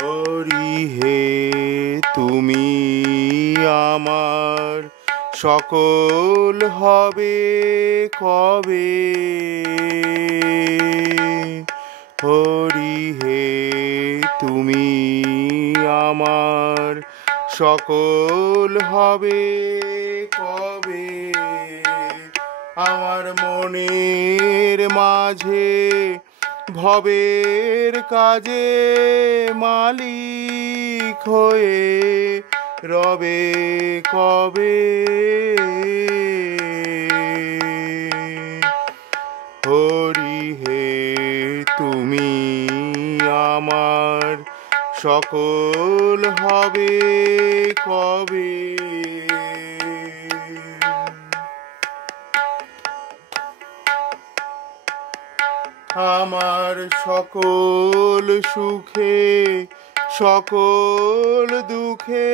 হরি হে তুমি আমার সকল হবে কবে। হরি হে তুমি আমার সকল হবে কবে। আমার মনের মাঝে ভবের কাজে মালিক হয়ে রবে কবে। হরি হে তুমি আমার সকল হবে কবে। আমার সকল সুখে সকল দুঃখে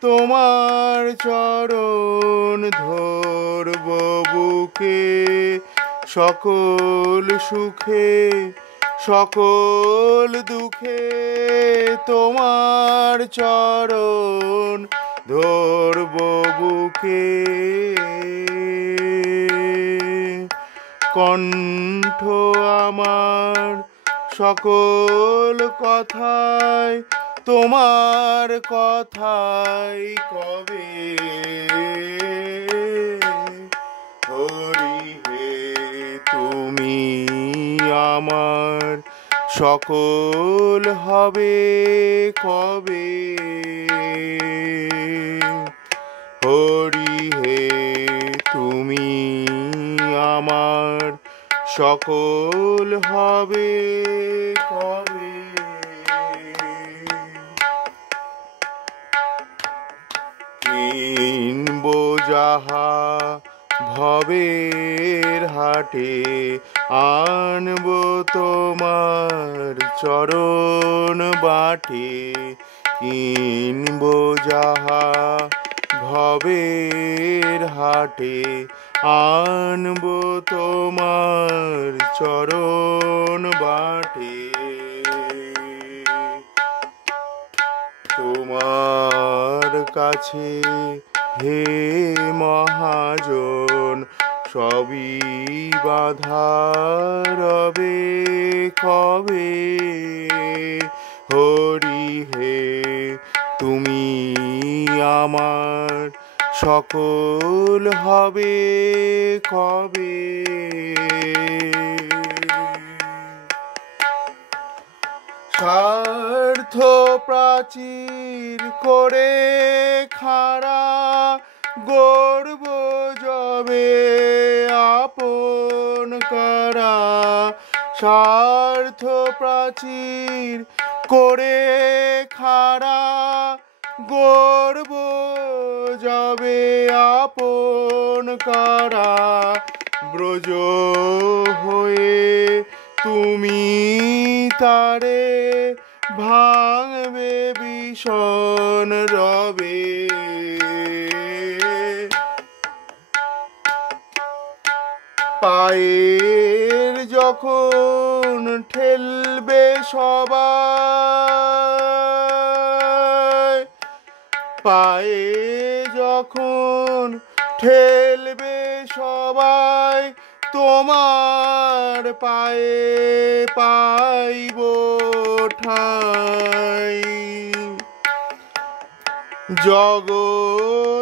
তোমার চরণ ধরব বুকে। সকল সুখে সকল দুঃখে তোমার চরণ ধরব বুকে। কণ্ঠ আমার সকল কথায় তোমার কথাই কবে। হরি হে তুমি আমার সকল হবে কবে। হরি হে তুমি আমার সকল হবে কবে। কিনব যাহা ভবের হাটে আনব তোমার চরণ বাটে। কিনব যাহা ভবের হাটে আনব তোমার চরণ বাটে। তোমার কাছে হে মহাজন সবই বাধা রবে কবে। হরি হে তুমি আমার সকল হবে কবে। স্বার্থ প্রাচীর করে খাড়া গর্ব যবে আপন কারা। স্বার্থ প্রাচীর করে খাড়া গর্ব যাবে আপন কারা। ব্রজ হয়ে তুমি তারে ভাঙবে ভীষণ রবে। পায়ের যখন ঠেলবে সবাই, পায়ে যখন ঠেলবে সবাই তোমার পায়ে পাইব ঠাই।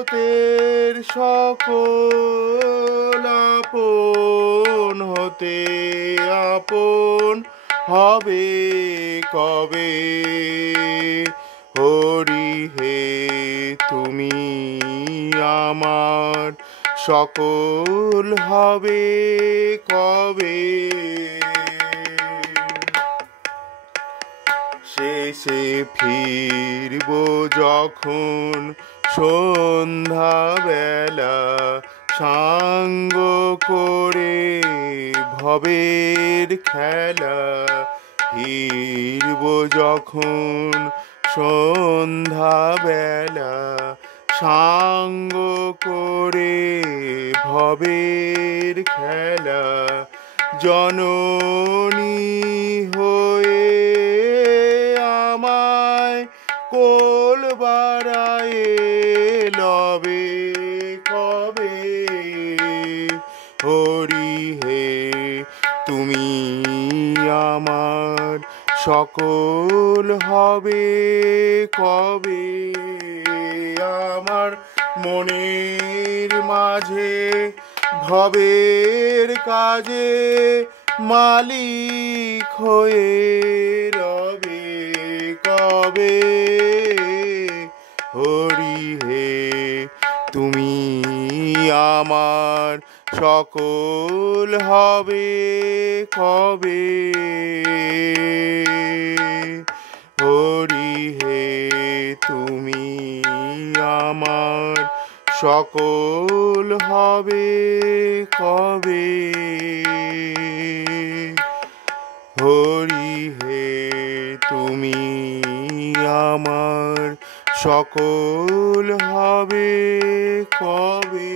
জগতের সকল আপন হতে আপন হবে কবে। হরি হে তুমি আমার সকল হবে কবে। শেষে ফিরব যখন সন্ধ্যা বেলা সাঙ্গ করে ভবের খেলা। ফিরব যখন সন্ধ্যা বেলা সাঙ্গ করে ভবের খেলা। জননী হয়ে আমার সকল হবে কবে আমার মনের মাঝে ভবের কাজে মালিক হয়ে রবে কবে হরি হে তুমি আমার সকল হবে কবে হরি হে তুমি আমার সকল হবে কবে হরি হে তুমি আমার সকল হবে কবে।